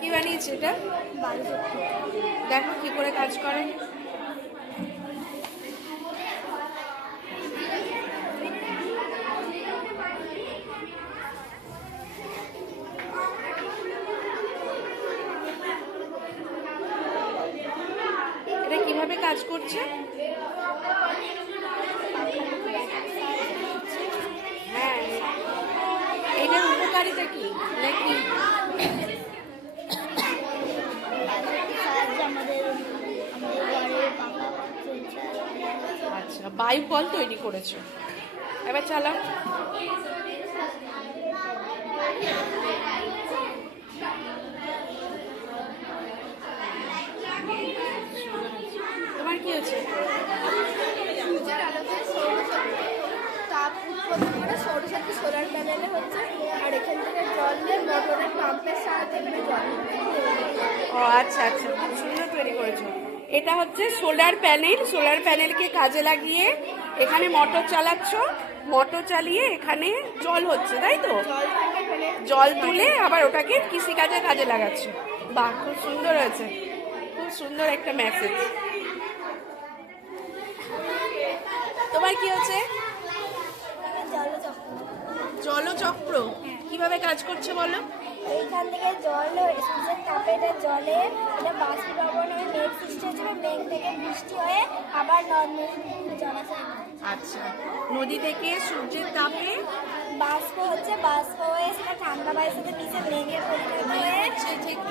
কি বানিয়েছে এটা? দেখো কি করে কাজ করে। এটা কিভাবে কাজ করছে? হ্যাঁ, এটার উপকারিতা কি নাকি? আচ্ছা, বায়ু কল তৈরি করেছো। এবার চালাও। তোমার কি হচ্ছে? তাপ উৎপন্ন করে সৌরশক্তি সোলার প্যানেলে হচ্ছে, আর এখান থেকে জল নিয়ে মোটরের পাম্পের সাহায্যে এখানে জল। ও আচ্ছা আচ্ছা, খুব সুন্দর তৈরি করেছো। এটা হচ্ছে সোলার প্যানেল। সোলার প্যানেলকে কাজে লাগিয়ে এখানে মোটর চালাচ্ছ, মোটর চালিয়ে এখানে জল হচ্ছে, তাই তো? জল তুলে আবার ওটাকে কৃষিকাজে কাজে লাগাচ্ছ। বাহ, খুব সুন্দর হয়েছে, খুব সুন্দর একটা মেসেজ। তোমার কি হচ্ছে? জলচক্র কিভাবে কাজ করছে বলো? এইখান থেকে জল সূর্যের তাপে এটা জলে এটা বাষ্পীভবন হয়ে মেঘ সৃষ্টি হচ্ছে, মেঘ থেকে বৃষ্টি হয়ে আবার জলাশয়। আচ্ছা, নদী থেকে সূর্যের তাপে বাষ্প হচ্ছে, বাষ্প হয়ে সেটা ঠান্ডা বায়ুর সাথে মিশে মেঘে পরিণত হয়ে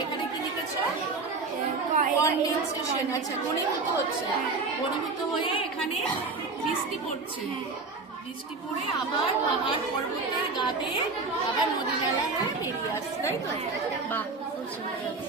এখানে কি লিখেছো? কনডেনসেশন। আচ্ছা, ঘনীভূত হচ্ছে, ঘনীভূত হয়ে এখানে বৃষ্টি পড়ছে। বৃষ্টি পড়ে আবার পাহাড় পর্বতের গা বেয়ে আবার নদী নালা হয়ে বেরিয়ে আসছে, তাই তো? বাহ, খুব সুন্দর।